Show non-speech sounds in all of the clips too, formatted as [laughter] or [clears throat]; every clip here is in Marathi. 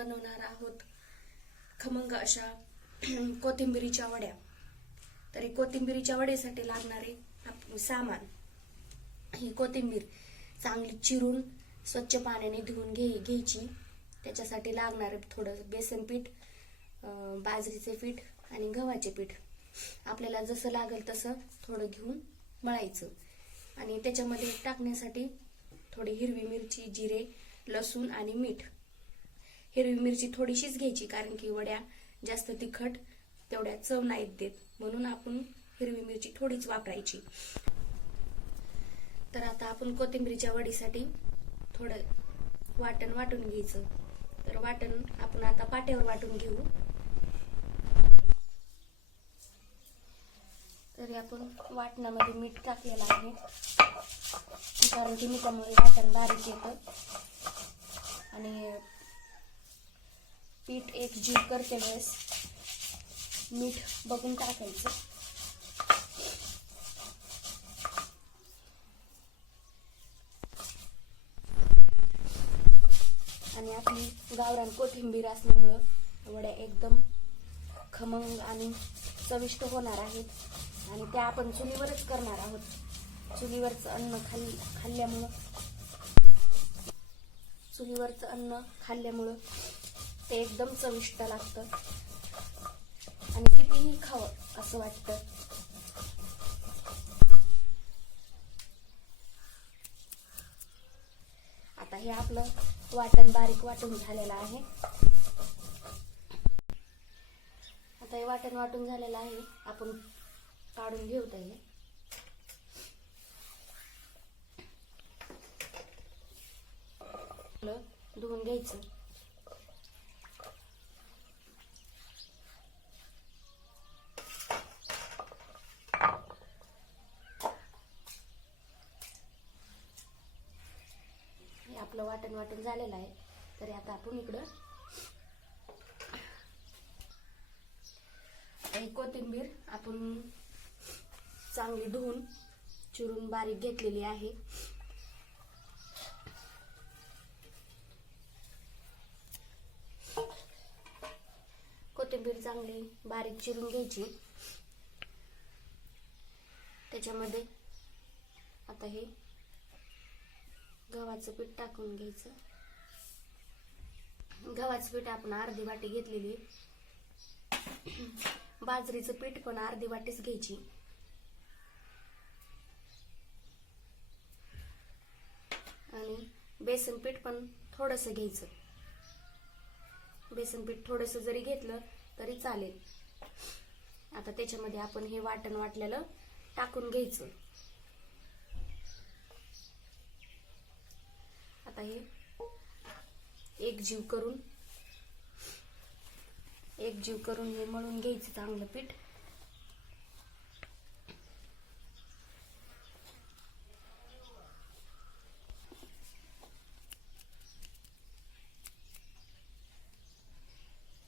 बनवणार आहोत. खमंग अशा [clears throat] कोथिंबिरीच्या वड्या. तरी कोथिंबिरीच्या वड्यासाठी लागणारे आप- सामान. ही कोथिंबीर चांगली चिरून स्वच्छ पाण्याने धुवून घे घ्यायची. त्याच्यासाठी लागणारे थोडं बेसन पीठ बाजरीचे पीठ आणि गव्हाचे पीठ. आपल्याला जसं लागेल तसं थोडं घेऊन मळायचं. आणि त्याच्यामध्ये टाकण्यासाठी थोडी हिरवी मिरची जिरे लसूण आणि मीठ हिरवी मिरची थोडीशीच घ्यायची कारण की वड्या जास्त तिखट तेवढ्या चव नाहीत देत. म्हणून आपण हिरवी मिरची थोडीच वापरायची. तर आता आपण कोथिंबीरीच्या वडीसाठी थोडं वाटण वाटून घ्यायचं. तर वाटण आपण आता पाट्यावर वाटून घेऊ. तरी आपण वाटणामध्ये मीठ टाकलेलं आहे. कारण की मिठामुळे वाटण बारीक येतं. आणि पीठ एक जीव करते वेळेस मीठ बघून टाकायचं. आणि आपली गावरान कोथिंबीर असल्यामुळं वड्या एकदम खमंग आणि चविष्ट होणार आहेत. आणि त्या आपण चुलीवरच करणार आहोत. चुलीवरचं अन्न खाल खाल्ल्यामुळं चुलीवरचं अन्न खाल्ल्यामुळं ते एकदम चविष्ट लागतं. आणि कितीही खावं असं वाटतं. आता हे आपलं वाटण बारीक वाटून झालेलं आहे. आता हे वाटण वाटून झालेलं आहे. आपण काढून घेऊ हे आपलं धुवून घ्यायचं. आपलं वाटण वाटण झालेलं आहे. तरी आता आपण इकडं आणि कोथिंबीर आपण चांगली धुवून चिरून बारीक घेतलेली आहे. कोथिंबीर चांगली बारीक चिरून घ्यायची. त्याच्यामध्ये आता हे गव्हाचं पीठ टाकून घ्यायचं. गव्हाचं पीठ आपण अर्धी वाटी घेतलेली. बाजरीचं पीठ पण अर्धी वाटीच घ्यायची. आणि बेसन पीठ पण थोडस घ्यायचं. बेसन पीठ थोडस जरी घेतलं तरी चालेल. आता त्याच्यामध्ये आपण हे वाटण वाटलेलं टाकून घ्यायचं. आहे. एक जीव करून एक जीव करून हे मळून घ्यायचं चांगलं पीठ.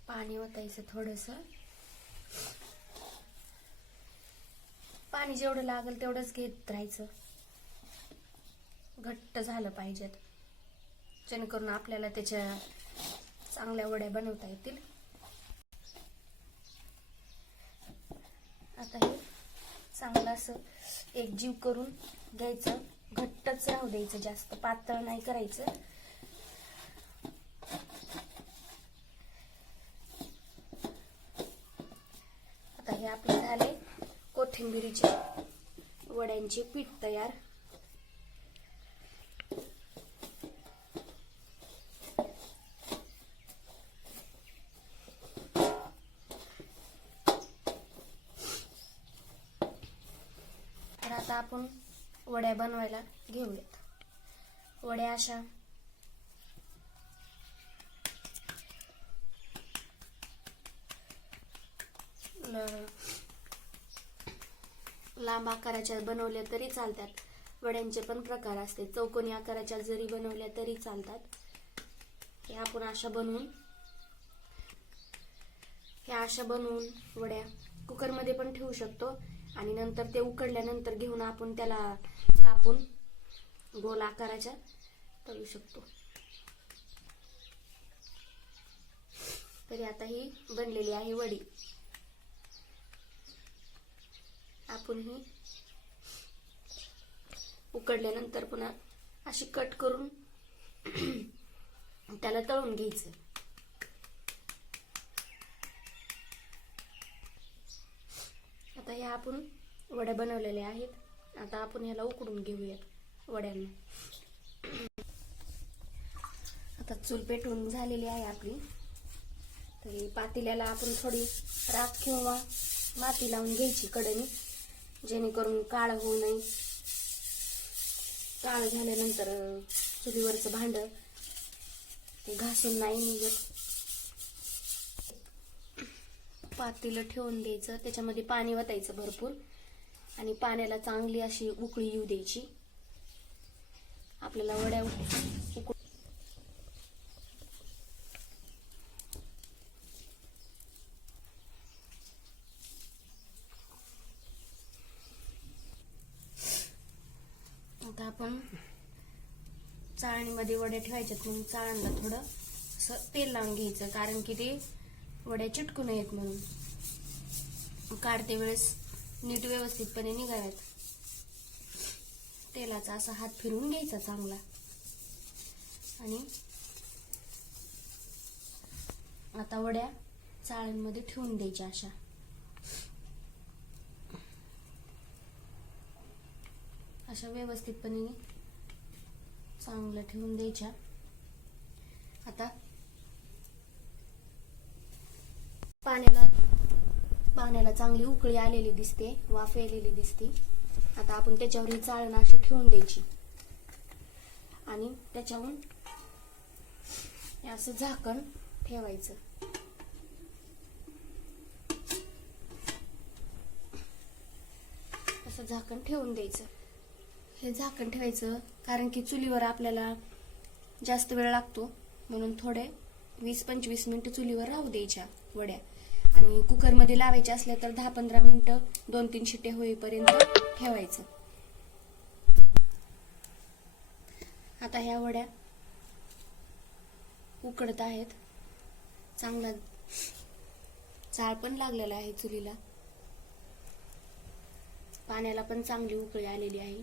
पाणी ओतायचं थोडस. पाणी जेवढं लागेल तेवढंच घेत राहायचं. घट्ट झालं पाहिजेत. जेणेकरून आपल्याला त्याच्या चांगल्या वड्या बनवता येतील. आता हे चांगलं असं एक जीव करून घ्यायचं. घट्टच राहू द्यायचं जास्त पातळ नाही करायचं. आता हे आपले झाले कोथिंबिरीचे वड्यांचे पीठ तयार. आता आपण वड्या बनवायला घेऊयात. वड्या अशा. लांब आकाराच्या बनवल्या तरी चालतात. वड्यांचे पण प्रकार असते चौकोनी आकाराच्या जरी बनवल्या तरी चालतात. हे आपण अशा बनवून ह्या अशा बनवून वड्या कुकरमध्ये पण ठेवू शकतो. आणि नंतर ते उकडल्यानंतर घेऊन आपण त्याला कापून गोल आकाराच्या तळू शकतो. तरी आता ही बनलेली आहे वडी. आपण ही उकडल्यानंतर पुन्हा अशी कट करून [clears throat] त्याला तळून घ्यायचं. ह्या आपण वड्या बनवलेल्या आहेत. आता आपण ह्याला उकडून घेऊयात वड्यांना. आता चूल पेटून झालेली आहे आपली. तरी पातेल्याला आपण थोडी राख किंवा माती लावून घ्यायची कडेने जेणेकरून काळ होऊ नये. काळ झाल्यानंतर चुलीवरचं भांड ते घासून नाही निघत. पातेलं ठेवून द्यायचं. त्याच्यामध्ये पाणी वतायचं भरपूर. आणि पाण्याला चांगली अशी उकळी येऊ द्यायची. आपल्याला वड्या उकळ आता आपण चाळणीमध्ये वड्या ठेवायच्यात म्हणून चाळणला थोडं असं तेल लावून घ्यायचं. कारण की ते वड्या चिटकू नयेत म्हणून. काढते वेळेस नीट व्यवस्थितपणे निघाव्यात. तेलाचा असा हात फिरवून घ्यायचा चांगला. आणि आता वड्या चाळणमध्ये ठेवून द्यायच्या अशा. अशा व्यवस्थितपणे चांगलं ठेवून द्यायच्या. आता पाण्याला पाण्याला चांगली उकळी आलेली दिसते वाफ आलेली दिसते. आता आपण त्याच्यावर ही चाळण अशी ठेवून द्यायची. आणि त्याच्यावर हे असं झाकण ठेवायचं. असं झाकण ठेवून द्यायचं. हे झाकण ठेवायचं कारण की चुलीवर आपल्याला जास्त वेळ लागतो म्हणून थोडे वीस पंचवीस मिनिटं चुलीवर राहू द्यायच्या वड्या. आणि कुकरमध्ये लावायचे असले तर दहा पंधरा मिनटं दोन तीन शिट्टे होईपर्यंत ठेवायचं. आता ह्या वड्या उकडत आहेत. चांगला चाळ पण लागलेला आहे चुलीला. पाण्याला पण चांगली उकळी आलेली आहे.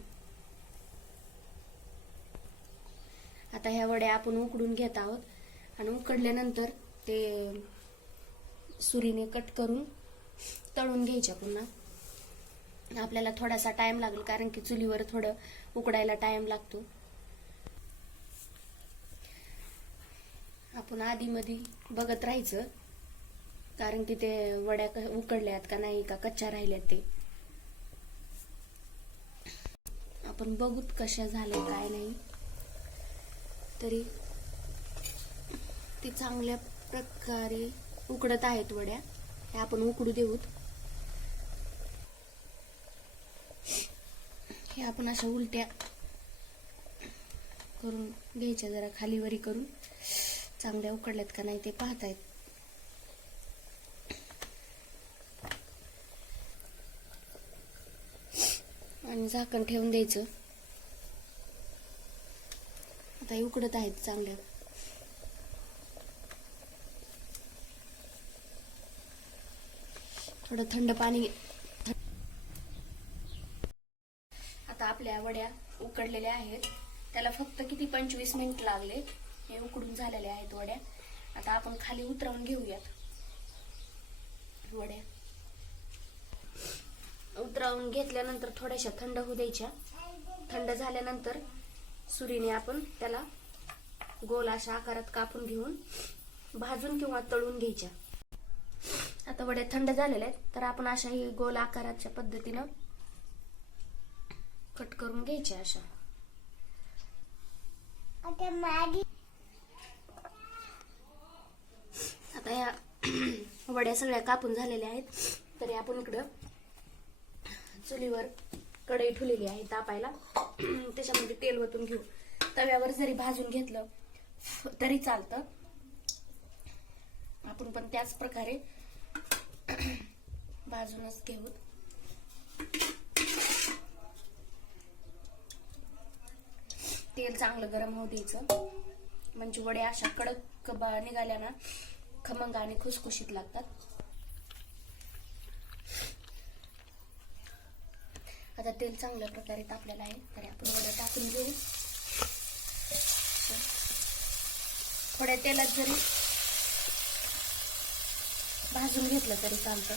आता ह्या वड्या आपण उकडून घेत आहोत आणि उकडल्यानंतर ते सुरीने कट करून तळून घ्यायच्या पुन्हा. आपल्याला थोडासा टाइम लागेल कारण की चुलीवर थोडं उकडायला टाइम लागतो. आपण आधीमध्ये बघत राहायचं. कारण की ते वड्या क- उकडल्यात का नाही का कच्च्या राहिल्यात ते. आपण बघूत कशा झाल्या काय नाही. तरी ते चांगल्या प्रकारे उकडत आहेत वड्या. हे आपण उकडू देऊत हे आपण अशा उलट्या करून घ्यायच्या जरा खालीवरी करून. चांगल्या उकडल्यात का नाही ते पाहतायत. आणि झाकण ठेवून द्यायचं. आता हे उकडत आहेत चांगल्या. थोडं थंड पाणी आता आपल्या वड्या उकडलेल्या आहेत. त्याला फक्त किती पंचवीस मिनिट लागले. हे उकडून झालेल्या आहेत वड्या. आता आपण खाली उतरवून घेऊयात. वड्या. उतरवून घेतल्यानंतर थोड्याशा थंड होऊ द्यायच्या. थंड झाल्यानंतर सुरीने आपण त्याला गोल अशा आकारात कापून घेऊन भाजून किंवा तळून घ्यायच्या. आता वड्या थंड झालेल्या आहेत. तर आपण अशा ही गोल आकाराच्या पद्धतीनं कट करून घ्यायच्या अशा. आता या वड्या सगळ्या कापून झालेल्या आहेत. तरी आपण इकडं चुलीवर कढई ठेवलेली आहे तापायला. त्याच्यामध्ये तेल वतून घेऊ. तव्यावर जरी भाजून घेतलं तरी चालतं. आपण पण त्याच प्रकारे [clears throat] भाजूनच घेऊ. तेल चांगलं गरम होऊ द्यायचं. म्हणजे वड्या अशा कडक निघाल्या ना खमंग आणि खुसखुशीत लागतात. आता तेल चांगल्या प्रकारे तापलेलं आहे तर आपण वडे टाकून घेऊ. थोड्या तेलात जरी भाजून घेतलं तरी चालतं.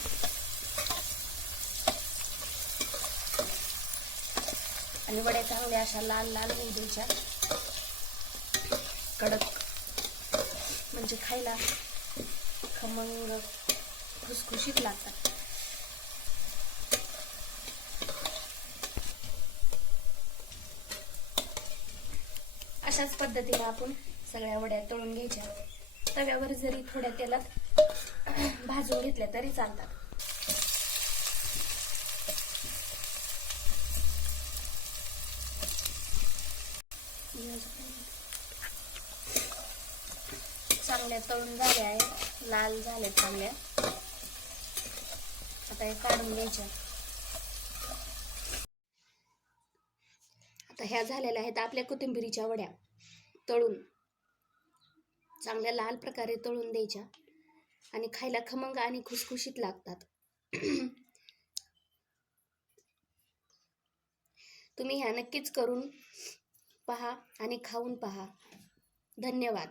आणि वड्या चांगल्या अशा लाल लाल होऊ द्यायच्या. कडक. म्हणजे खायला खमंग खुसखुशीत लागतात. अशाच पद्धतीने आपण सगळ्या वड्या तळून घ्यायच्या. तव्यावर जरी थोड्या तेलात भाजून घेतल्या तरी चालतात. चांगल्या तळून झाल्या आहे लाल झाले चांगल्या. आता हे काढून घ्यायच्या आता ह्या झालेल्या आहेत आपल्या कोथिंबिरीच्या वड्या. तळून. चांगल्या लाल प्रकारे तळून द्यायच्या. आणि खायला खमंग आणि खुसखुशीत लागतात. तुम्ही ह्या नक्कीच करून पहा आणि खाऊन पहा. धन्यवाद.